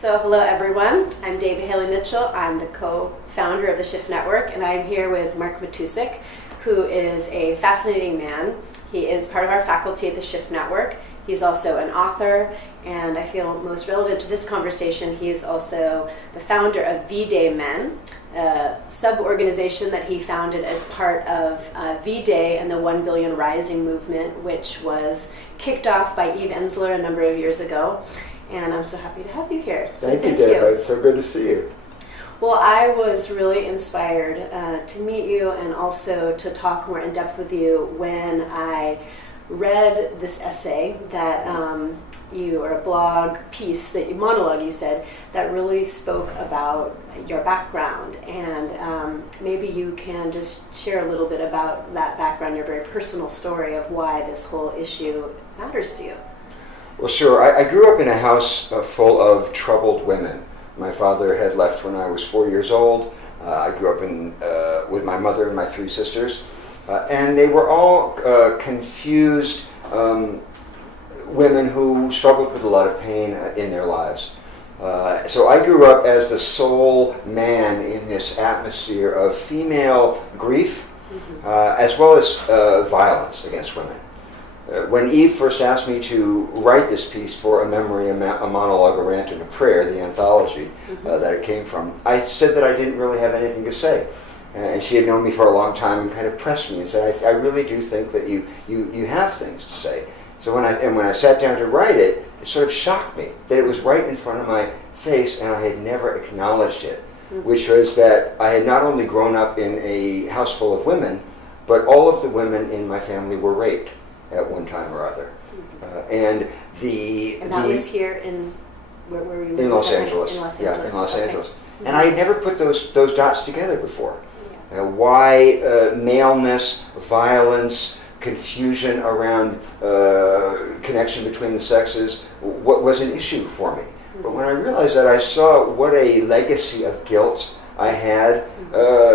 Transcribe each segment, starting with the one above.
So hello everyone, I'm Devaa Haley Mitchell. I'm the co-founder of the Shift Network, and I'm here with Mark Matousek, who is a fascinating man. He is part of our faculty at the Shift Network. He's also an author, and I feel most relevant to this conversation, he is also the founder of V-Day Men, a sub-organization that he founded as part of V-Day and the 1 Billion Rising movement, which was kicked off by Eve Ensler a number of years ago. And I'm so happy to have you here. So thank you, Devaa. It's so good to see you. Well, I was really inspired to meet you and also to talk more in depth with you when I read this essay that or a blog piece, monologue you said, that really spoke about your background. And maybe you can just share a little bit about that background, your very personal story of why this whole issue matters to you. Well, sure. I grew up in a house full of troubled women. My father had left when I was 4 years old. I grew up with my mother and my three sisters. And they were all confused women who struggled with a lot of pain in their lives. So I grew up as the sole man in this atmosphere of female grief, as well as violence against women. When Eve first asked me to write this piece for a memory, a monologue, a rant, and a prayer, the anthology that it came from, I said that I didn't really have anything to say. And she had known me for a long time and kind of pressed me and said, I really do think that you have things to say. So when I sat down to write it, it sort of shocked me that it was right in front of my face and I had never acknowledged it, which was that I had not only grown up in a house full of women, but all of the women in my family were raped at one time or other. And that was here in, where were you? In Los Angeles. In Los Angeles. Yeah, in Los Angeles. And I had never put those dots together before. Why maleness, violence, confusion around connection between the sexes, what was an issue for me. But when I realized that, I saw what a legacy of guilt I had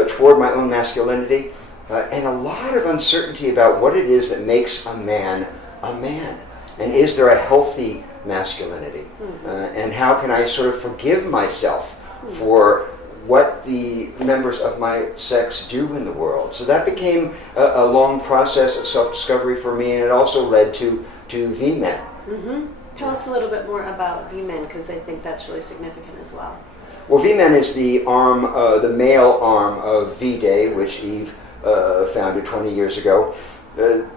toward my own masculinity, and a lot of uncertainty about what it is that makes a man, and is there a healthy masculinity, and how can I sort of forgive myself for what the members of my sex do in the world. So that became a long process of self-discovery for me, and it also led to V-Men. Tell us a little bit more about V-Men, because I think that's really significant as well. Well, V-Men is the male arm of V-Day, which Eve founded 20 years ago.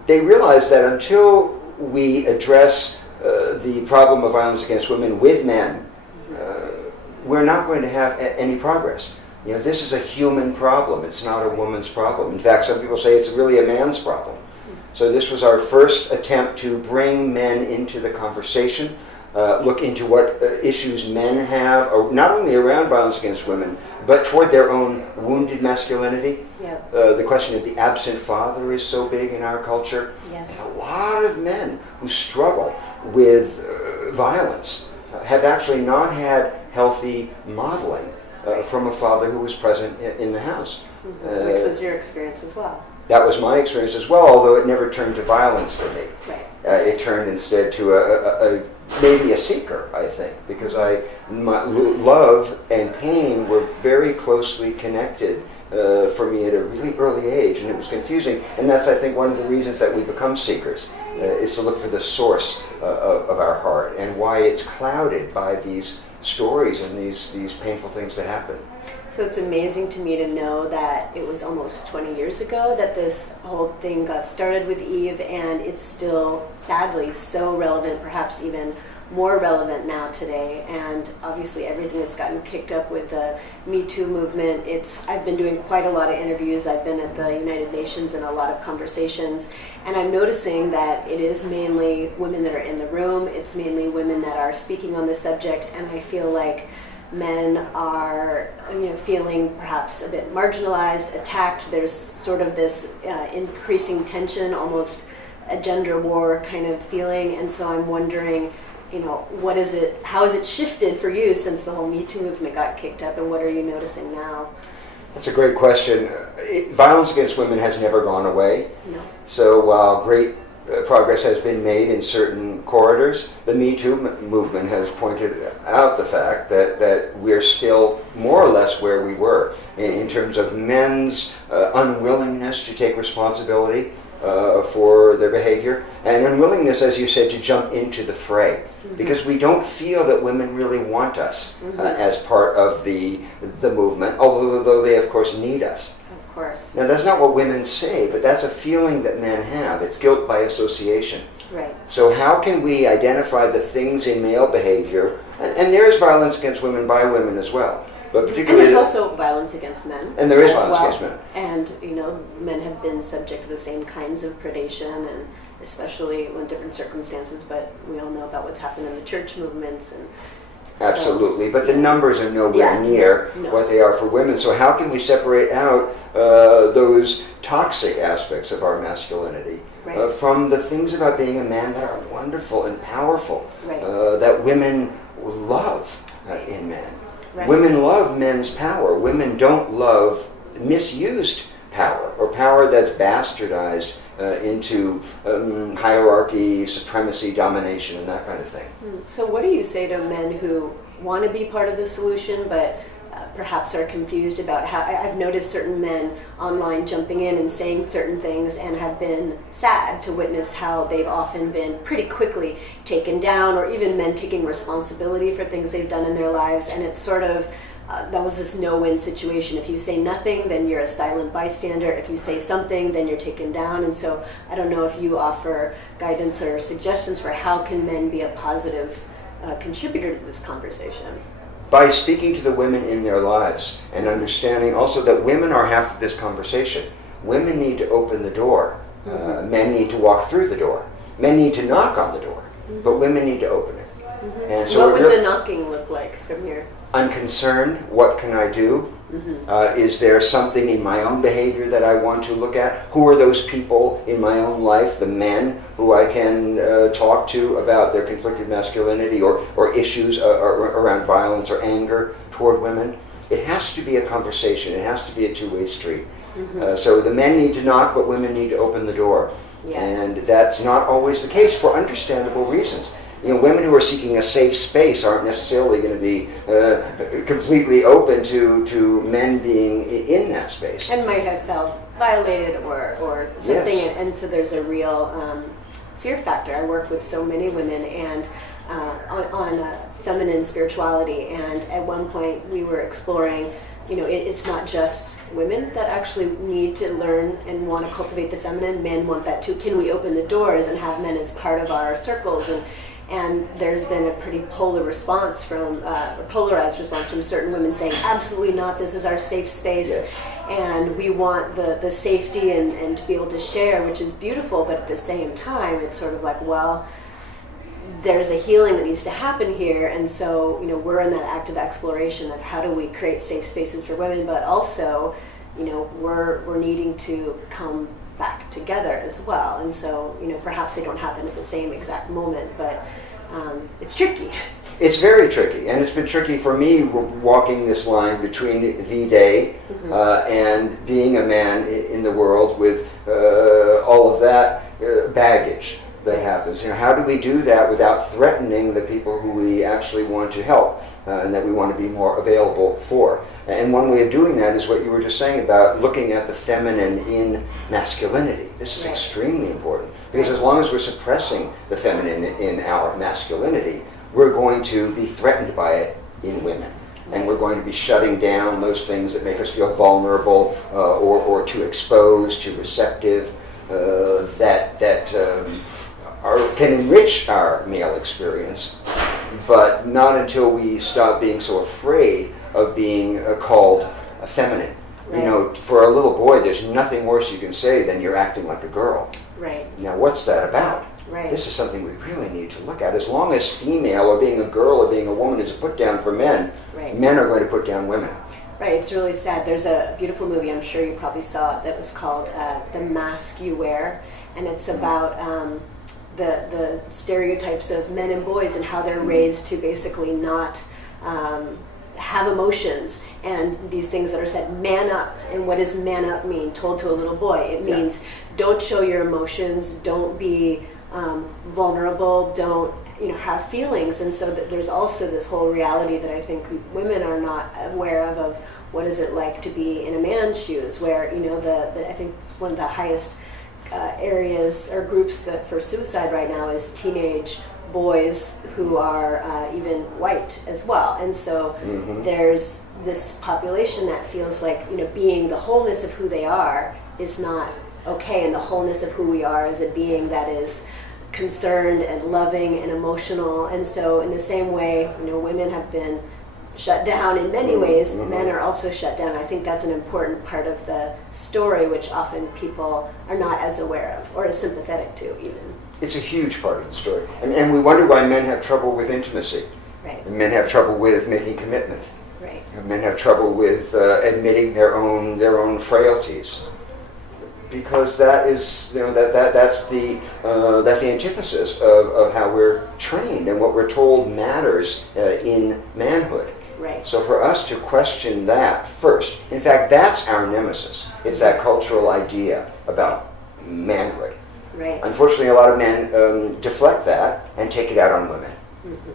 They realized that until we address the problem of violence against women with men, we're not going to have any progress. You know, this is a human problem. It's not a woman's problem. In fact, some people say it's really a man's problem. So this was our first attempt to bring men into the conversation, look into what issues men have, not only around violence against women, but toward their own wounded masculinity. Yep. The question of the absent father is so big in our culture. Yes. And a lot of men who struggle with violence have actually not had healthy modeling from a father who was present in the house. Which was your experience as well. That was my experience as well, although it never turned to violence for me. Right. It turned instead to maybe a seeker, I think, because my love and pain were very closely connected for me at a really early age, and it was confusing. And that's, I think, one of the reasons that we become seekers, is to look for the source of our heart and why it's clouded by these stories and these painful things that happen. So it's amazing to me to know that it was almost 20 years ago that this whole thing got started with Eve, and it's still, sadly, so relevant, perhaps even more relevant now today. And obviously everything that's gotten kicked up with the Me Too movement, I've been doing quite a lot of interviews. I've been at the United Nations in a lot of conversations, and I'm noticing that it is mainly women that are in the room. It's mainly women that are speaking on the subject, and I feel like men are, feeling perhaps a bit marginalized, attacked. There's sort of this increasing tension, almost a gender war kind of feeling. And so I'm wondering, how has it shifted for you since the whole Me Too movement got kicked up, and what are you noticing now? That's a great question. Violence against women has never gone away. No. So while great progress has been made in certain corridors. The Me Too movement has pointed out the fact that we're still more or less where we were in terms of men's unwillingness to take responsibility for their behavior, and unwillingness, as you said, to jump into the fray, because we don't feel that women really want us as part of the movement, although they, of course, need us. Of course. Now, that's not what women say, but that's a feeling that men have. It's guilt by association. Right. So how can we identify the things in male behavior, and there's violence against women by women as well, but particularly... And there's also violence against men. And there is violence against men. And, men have been subject to the same kinds of predation, and especially in different circumstances, but we all know about what's happened in the church movements. And absolutely, but the numbers are nowhere near what they are for women. So how can we separate out those toxic aspects of our masculinity from the things about being a man that are wonderful and powerful, that women love in men? Right. Women love men's power. Women don't love misused power, or power that's bastardized into hierarchy, supremacy, domination, and that kind of thing. So what do you say to men who want to be part of the solution, but perhaps are confused about how... I've noticed certain men online jumping in and saying certain things, and have been sad to witness how they've often been pretty quickly taken down, or even men taking responsibility for things they've done in their lives, and it's sort of... that was this no-win situation. If you say nothing, then you're a silent bystander. If you say something, then you're taken down. And so I don't know if you offer guidance or suggestions for how can men be a positive contributor to this conversation. By speaking to the women in their lives and understanding also that women are half of this conversation. Women need to open the door. Men need to walk through the door. Men need to knock on the door, but women need to open it. And so what would the knocking look like from here? I'm concerned. What can I do? Is there something in my own behavior that I want to look at? Who are those people in my own life, the men who I can talk to about their conflicted masculinity or issues around violence or anger toward women? It has to be a conversation. It has to be a two-way street. So the men need to knock, but women need to open the door. And that's not always the case for understandable reasons. Women who are seeking a safe space aren't necessarily going to be completely open to men being in that space. And might have felt violated or something, and so there's a real fear factor. I work with so many women and on feminine spirituality, and at one point we were exploring, it's not just women that actually need to learn and want to cultivate the feminine. Men want that too. Can we open the doors and have men as part of our circles? And there's been a pretty polarized response from certain women saying, absolutely not, this is our safe space, and we want the safety and to be able to share, which is beautiful, but at the same time, it's sort of like, well, there's a healing that needs to happen here, and so, we're in that active exploration of how do we create safe spaces for women, but also, we're needing to come back together as well. And so, perhaps they don't happen at the same exact moment, but it's tricky. It's very tricky, and it's been tricky for me walking this line between V-Day and being a man in the world with all of that baggage that happens. How do we do that without threatening the people who we actually want to help and that we want to be more available for? And one way of doing that is what you were just saying about looking at the feminine in masculinity. This is extremely important, because as long as we're suppressing the feminine in our masculinity, we're going to be threatened by it in women. And we're going to be shutting down those things that make us feel vulnerable or too exposed, too receptive, that can enrich our male experience, but not until we stop being so afraid of being called feminine. For a little boy, there's nothing worse you can say than you're acting like a girl. Now, what's that about? This is something we really need to look at. As long as female or being a girl or being a woman is a put down for men, men are going to put down women. It's really sad. There's a beautiful movie, I'm sure you probably saw it, that was called The Mask You Wear, and it's about the stereotypes of men and boys and how they're raised to basically not have emotions, and these things that are said, man up. And what does man up mean? Told to a little boy, it means don't show your emotions, don't be vulnerable, don't have feelings. And so that there's also this whole reality that I think women are not aware of what is it like to be in a man's shoes, where I think one of the highest areas or groups that for suicide right now is teenage boys who are even white as well. And so there's this population that feels like being the wholeness of who they are is not okay, and the wholeness of who we are as a being that is concerned and loving and emotional. And so in the same way women have been shut down in many ways, men are also shut down. I think that's an important part of the story, which often people are not as aware of or as sympathetic to even. It's a huge part of the story. And we wonder why men have trouble with intimacy. Right. And men have trouble with making commitment. Right. And men have trouble with admitting their own frailties. Because that is, that's the antithesis of how we're trained and what we're told matters in manhood. Right. So for us to question that first, in fact, that's our nemesis. It's that cultural idea about manhood. Right. Unfortunately, a lot of men deflect that and take it out on women.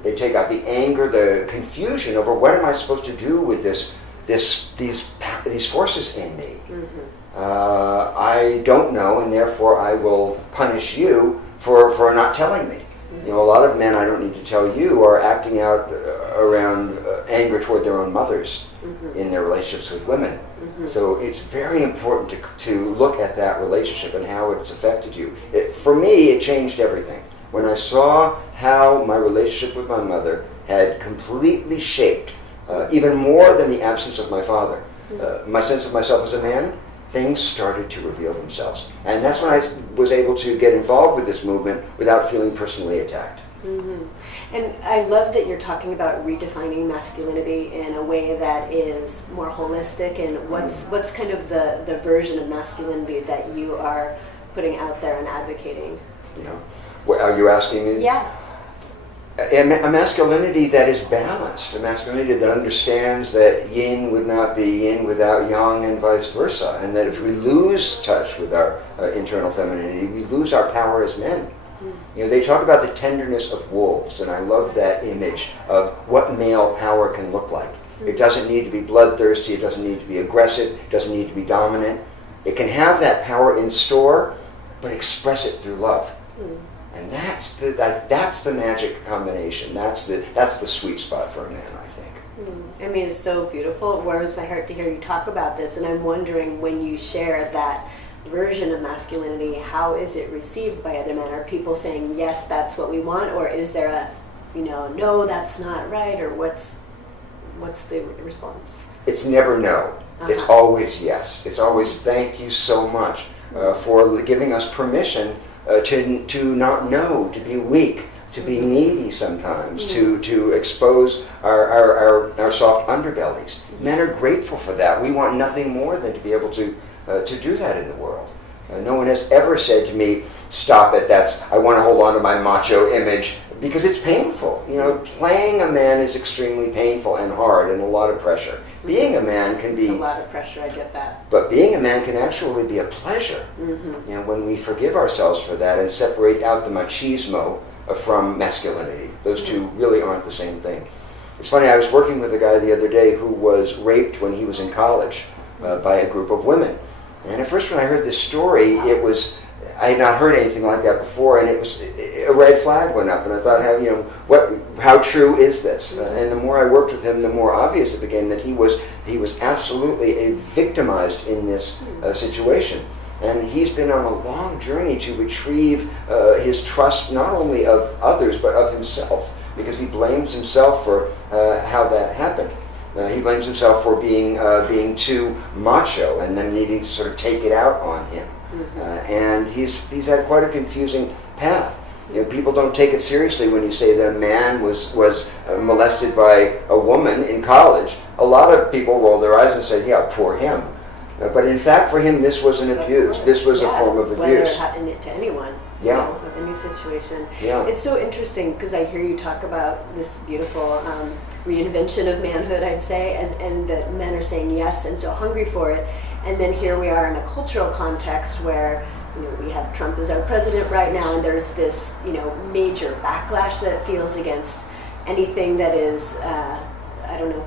They take out the anger, the confusion over what am I supposed to do with these forces in me. I don't know, and therefore I will punish you for not telling me. A lot of men, I don't need to tell you, are acting out around anger toward their own mothers in their relationships with women. So it's very important to look at that relationship and how it's affected you. For me, it changed everything. When I saw how my relationship with my mother had completely shaped, even more than the absence of my father, my sense of myself as a man, things started to reveal themselves. And that's when I was able to get involved with this movement without feeling personally attacked. And I love that you're talking about redefining masculinity in a way that is more holistic. And what's kind of the version of masculinity that you are putting out there and advocating? What, are you asking me? Yeah. A masculinity that is balanced, a masculinity that understands that yin would not be yin without yang and vice versa, and that if we lose touch with our internal femininity, we lose our power as men. They talk about the tenderness of wolves, and I love that image of what male power can look like. It doesn't need to be bloodthirsty, it doesn't need to be aggressive, it doesn't need to be dominant. It can have that power in store, but express it through love. And that's the magic combination. That's the sweet spot for a man, I think. I mean, it's so beautiful. It warms my heart to hear you talk about this. And I'm wondering, when you share that version of masculinity, how is it received by other men? Are people saying, yes, that's what we want? Or is there a, no, that's not right? Or what's the response? It's never no. It's always yes. It's always thank you so much for giving us permission to not know, to be weak, to be needy sometimes, to expose our soft underbellies. Men are grateful for that. We want nothing more than to be able to do that in the world. No one has ever said to me, stop it, I want to hold on to my macho image, because it's painful. Playing a man is extremely painful and hard and a lot of pressure. Being a man can be... It's a lot of pressure, I get that. But being a man can actually be a pleasure. When we forgive ourselves for that and separate out the machismo from masculinity. Those two really aren't the same thing. It's funny, I was working with a guy the other day who was raped when he was in college by a group of women. And at first when I heard this story, I had not heard anything like that before, and a red flag went up, and I thought, how true is this? And the more I worked with him, the more obvious it became that he was absolutely victimized in this situation. And he's been on a long journey to retrieve his trust, not only of others, but of himself, because he blames himself for how that happened. He blames himself for being too macho and then needing to sort of take it out on him. And he's had quite a confusing path. People don't take it seriously when you say that a man was molested by a woman in college. A lot of people roll their eyes and say, yeah, poor him. But in fact, for him, this was an abuse. This was a form of whether abuse. it happened to anyone. Yeah. Of any situation. Yeah. It's so interesting because I hear you talk about this beautiful reinvention of manhood, I'd say, and that men are saying yes and so hungry for it. And then here we are in a cultural context where we have Trump as our president right now, and there's this major backlash that feels against anything that is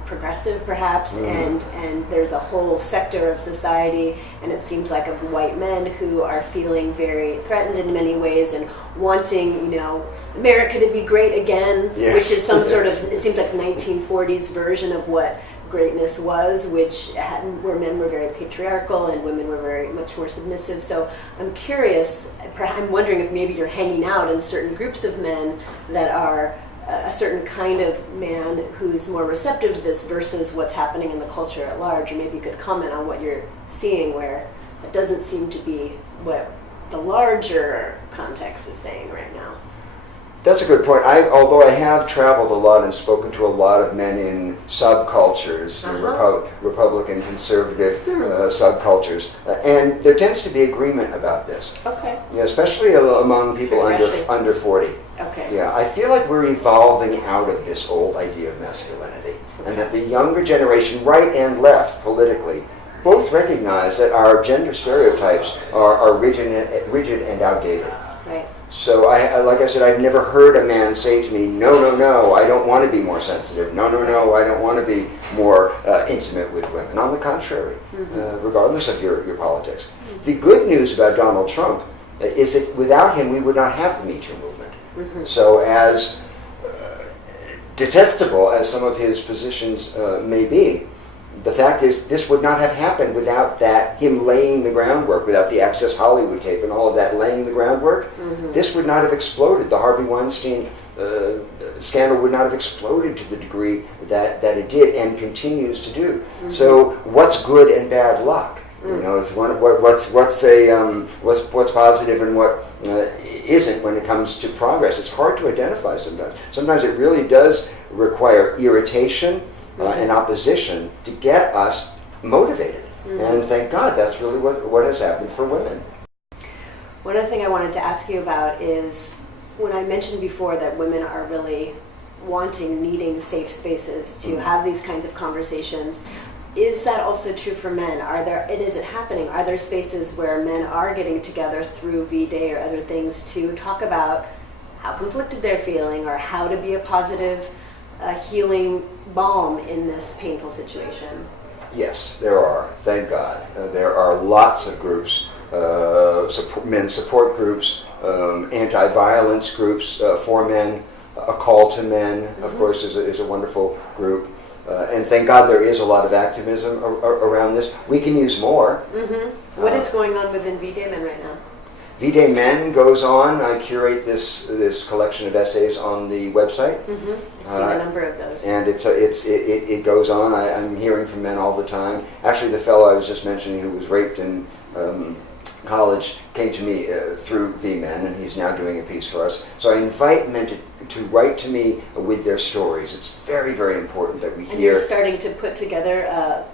progressive perhaps, and there's a whole sector of society, and it seems like of white men who are feeling very threatened in many ways and wanting America to be great again, yes. which is some sort of, it seems like 1940s version of what greatness was, where men were very patriarchal and women were very much more submissive. So I'm curious, I'm wondering if maybe you're hanging out in certain groups of men that are a certain kind of man who's more receptive to this versus what's happening in the culture at large, or maybe you could comment on what you're seeing where it doesn't seem to be what the larger context is saying right now. That's a good point. Although I have traveled a lot and spoken to a lot of men in subcultures, Republican conservative subcultures, and there tends to be agreement about this. Okay. Yeah, especially among people under 40. Okay. Yeah, I feel like we're evolving out of this old idea of masculinity, and that the younger generation, right and left politically, both recognize that our gender stereotypes are rigid and outdated. Right. So, like I said, I've never heard a man say to me, no, I don't want to be more sensitive. No, I don't want to be more intimate with women. On the contrary, regardless of your politics. Mm-hmm. The good news about Donald Trump is that without him, we would not have the Me Too movement. Mm-hmm. So as detestable as some of his positions may be, the fact is this would not have happened without him laying the groundwork, without the Access Hollywood tape and all of that laying the groundwork. Mm-hmm. This would not have exploded. The Harvey Weinstein scandal would not have exploded to the degree that it did and continues to do. Mm-hmm. So what's good and bad luck? It's what's positive and what isn't when it comes to progress. It's hard to identify sometimes. Sometimes it really does require irritation and opposition to get us motivated. Mm-hmm. And thank God that's really what has happened for women. One other thing I wanted to ask you about is when I mentioned before that women are really needing safe spaces to have these kinds of conversations. Is that also true for men? Is it happening? Are there spaces where men are getting together through V-Day or other things to talk about how conflicted they're feeling or how to be a positive healing balm in this painful situation? Yes, there are. Thank God. There are lots of groups, men support groups, anti-violence groups for men. A Call to Men, of course, is a wonderful group. And thank God there is a lot of activism around this. We can use more. Mm-hmm. What is going on within V-Day Men right now? V-Day Men goes on. I curate this collection of essays on the website. Mm-hmm. I've seen a number of those. And it goes on. I'm hearing from men all the time. Actually, the fellow I was just mentioning who was raped in college came to me through V-Men, and he's now doing a piece for us. So I invite men to write to me with their stories. It's very, very important that we hear. And you're starting to put together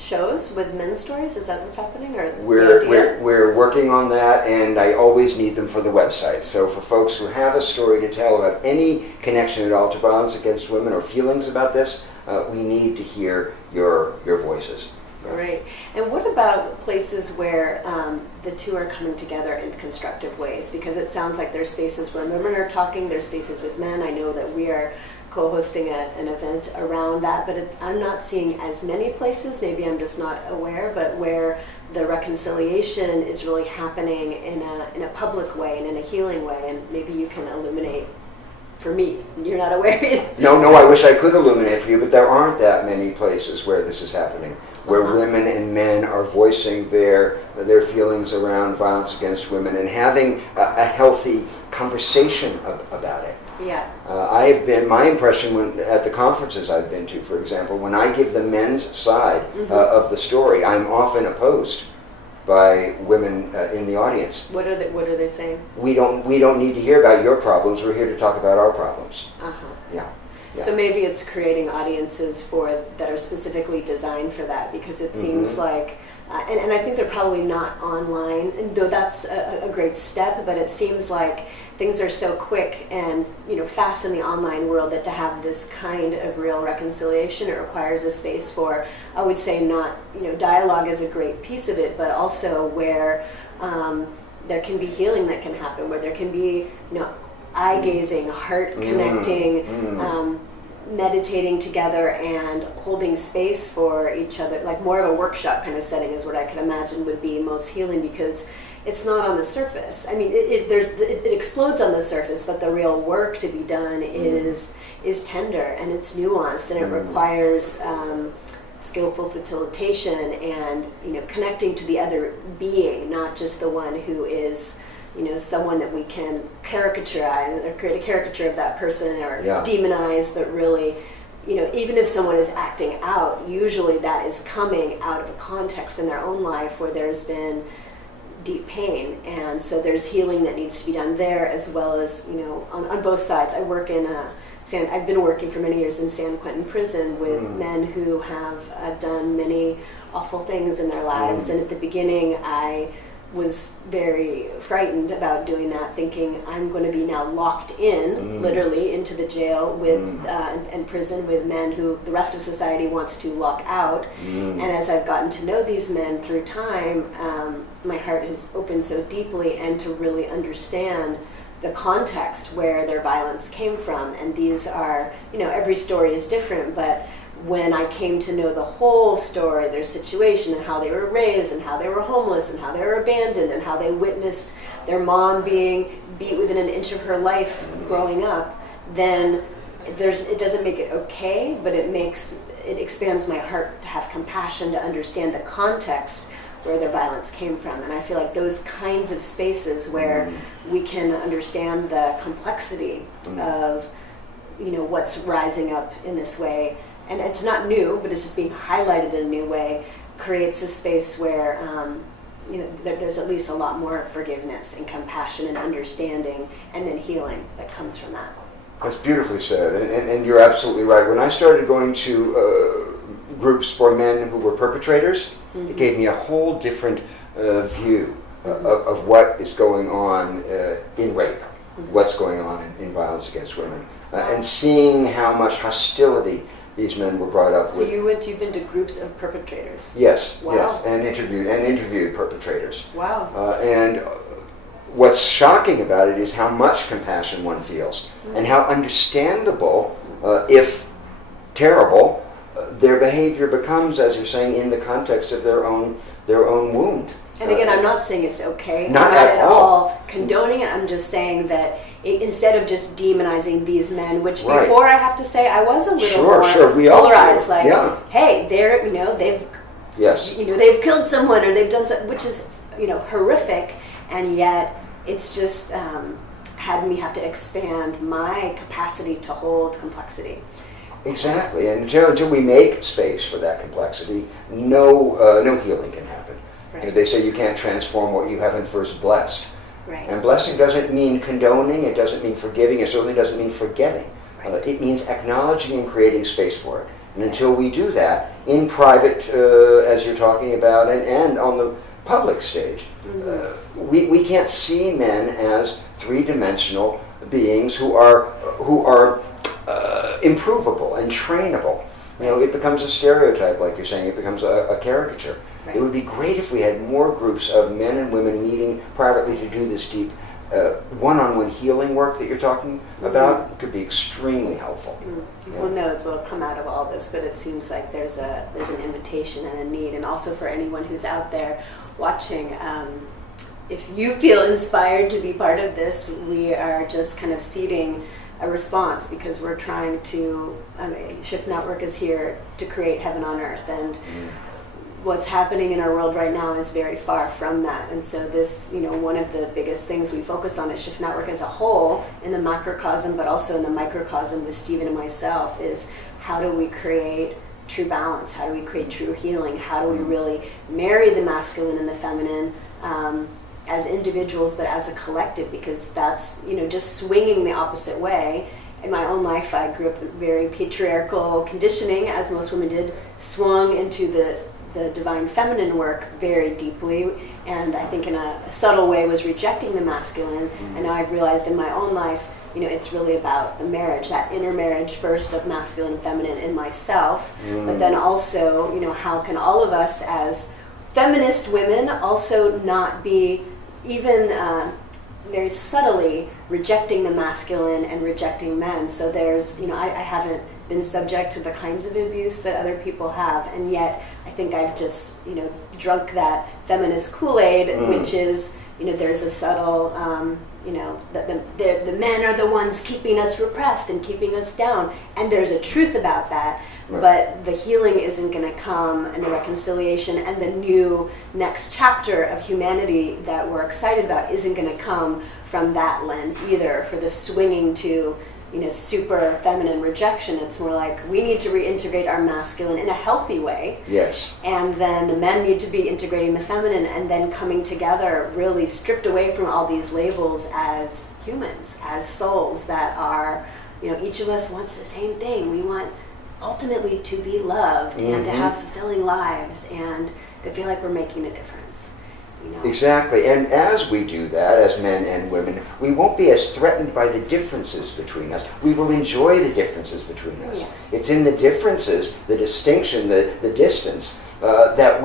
shows with men's stories? Is that what's happening? Or we're working on that, and I always need them for the website. So for folks who have a story to tell, who have any connection at all to violence against women or feelings about this, we need to hear your voices. Right. And what about places where the two are coming together in constructive ways? Because it sounds like there's spaces where women are talking, there's spaces with men. I know that we are co-hosting an event around that, but I'm not seeing as many places, maybe I'm just not aware, but where the reconciliation is really happening in a public way and in a healing way, and maybe you can illuminate for me. You're not aware? No, I wish I could illuminate for you, but there aren't that many places where this is happening, where women and men are voicing their feelings around violence against women and having a healthy conversation about it. Yeah. My impression at the conferences I've been to, for example, when I give the men's side of the story, I'm often opposed by women in the audience. What are they saying? We don't need to hear about your problems. We're here to talk about our problems. Yeah. So maybe it's creating audiences that are specifically designed for that, because it seems like and I think they're probably not online, though that's a great step, but it seems like things are so quick and fast in the online world that to have this kind of real reconciliation, it requires a space for, I would say, not, dialogue is a great piece of it, but also where there can be healing that can happen, where there can be, eye gazing, heart connecting, meditating together and holding space for each other, like more of a workshop kind of setting is what I could imagine would be most healing, because it's not on the surface. I mean, it explodes on the surface, but the real work to be done is tender and it's nuanced, and it requires skillful facilitation and connecting to the other being, not just the one who is someone that we can caricaturize or create a caricature of that person or demonize, but really, even if someone is acting out, usually that is coming out of a context in their own life where there's been deep pain, and so there's healing that needs to be done there, as well as on both sides. I work in I've been working for many years in San Quentin prison with men who have done many awful things in their lives, and at the beginning I was very frightened about doing that, thinking I'm going to be now locked in, literally into the jail with and prison with men who the rest of society wants to lock out. And as I've gotten to know these men through time, my heart has opened so deeply, and to really understand the context where their violence came from. And these are, every story is different, but when I came to know the whole story, their situation and how they were raised and how they were homeless and how they were abandoned and how they witnessed their mom being beat within an inch of her life growing up, then it doesn't make it okay, but it expands my heart to have compassion, to understand the context where their violence came from. And I feel like those kinds of spaces where we can understand the complexity of what's rising up in this way, and it's not new, but it's just being highlighted in a new way, creates a space where there's at least a lot more forgiveness and compassion and understanding, and then healing that comes from that. That's beautifully said, and you're absolutely right. When I started going to groups for men who were perpetrators, it gave me a whole different view of what is going on in rape, what's going on in violence against women, and seeing how much hostility these men were brought up with. So you've been to groups of perpetrators? Yes, wow. Yes, and interviewed perpetrators. Wow. And what's shocking about it is how much compassion one feels, and how understandable, if terrible, their behavior becomes, as you're saying, in the context of their own wound. And again, I'm not saying it's okay. Not I'm not at all condoning it. I'm just saying that instead of just demonizing these men, which before I have to say I was a little more polarized, like, hey, they've killed someone or they've done something, which is horrific, and yet it's just had me have to expand my capacity to hold complexity. Exactly, and until we make space for that complexity, no healing can happen. Right. They say you can't transform what you haven't first blessed. Right. And blessing doesn't mean condoning, it doesn't mean forgiving, it certainly doesn't mean forgetting. Right. It means acknowledging and creating space for it. And until we do that, in private, as you're talking about, and on the public stage, we can't see men as three-dimensional beings who are improvable and trainable. It becomes a stereotype, like you're saying. It becomes a caricature. Right. It would be great if we had more groups of men and women meeting privately to do this deep one-on-one healing work that you're talking about. It could be extremely helpful. Who knows what will come out of all this, but it seems like there's an invitation and a need, and also for anyone who's out there watching, if you feel inspired to be part of this, we are just kind of seeding a response, because we're trying to, Shift Network is here to create heaven on earth, and what's happening in our world right now is very far from that. And so this, one of the biggest things we focus on at Shift Network as a whole, in the macrocosm, but also in the microcosm with Stephen and myself, is how do we create true balance? How do we create true healing? How do we really marry the masculine and the feminine as individuals, but as a collective? Because that's, just swinging the opposite way. In my own life, I grew up in very patriarchal conditioning, as most women did, swung into the the divine feminine work very deeply, and I think in a subtle way was rejecting the masculine. And now I've realized in my own life, it's really about the marriage, that inner marriage first of masculine and feminine in myself, but then also, how can all of us as feminist women also not be even very subtly rejecting the masculine and rejecting men. So there's, I haven't been subject to the kinds of abuse that other people have, and yet I think I've just, drunk that feminist Kool-Aid, which is, there's a subtle, the men are the ones keeping us repressed and keeping us down, and there's a truth about that. Right. But the healing isn't going to come, and the reconciliation and the new next chapter of humanity that we're excited about isn't going to come from that lens either, for the swinging to, super feminine rejection. It's more like we need to reintegrate our masculine in a healthy way. Yes. And then the men need to be integrating the feminine, and then coming together, really stripped away from all these labels as humans, as souls that are, each of us wants the same thing. We want ultimately to be loved and to have fulfilling lives and to feel like we're making a difference. Exactly, and as we do that, as men and women, we won't be as threatened by the differences between us. We will enjoy the differences between us. Yeah. It's in the differences, the distinction, the distance, that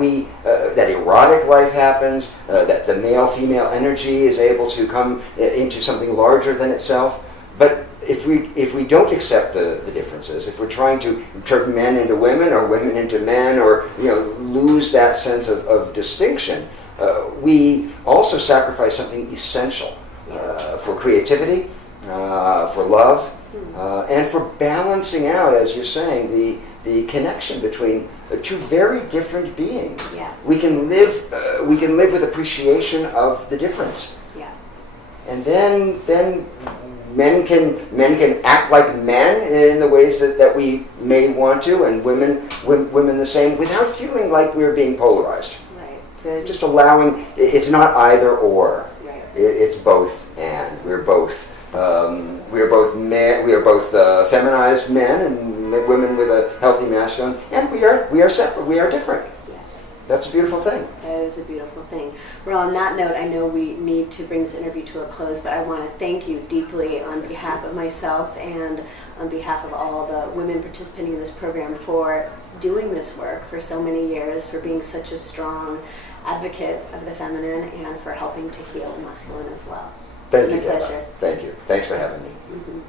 erotic life happens, that the male-female energy is able to come into something larger than itself. But if we don't accept the differences, if we're trying to turn men into women or women into men, or lose that sense of distinction, we also sacrifice something essential for creativity, for love, and for balancing out, as you're saying, the connection between two very different beings. Yeah. We can live with appreciation of the difference. Yeah. And then men can act like men in the ways that we may want to, and women the same, without feeling like we're being polarized. Right. Just allowing, it's not either or. Right. It's both and. We're both men. We are both feminized men and women with a healthy masculine, and we are separate. We are different. Yes. That's a beautiful thing. That is a beautiful thing. Well, on that note, I know we need to bring this interview to a close, but I want to thank you deeply on behalf of myself and on behalf of all the women participating in this program for doing this work for so many years, for being such a strong advocate of the feminine, and for helping to heal the masculine as well. Thank you, It's been a pleasure. Thank you. Thanks for having me. Mm-hmm.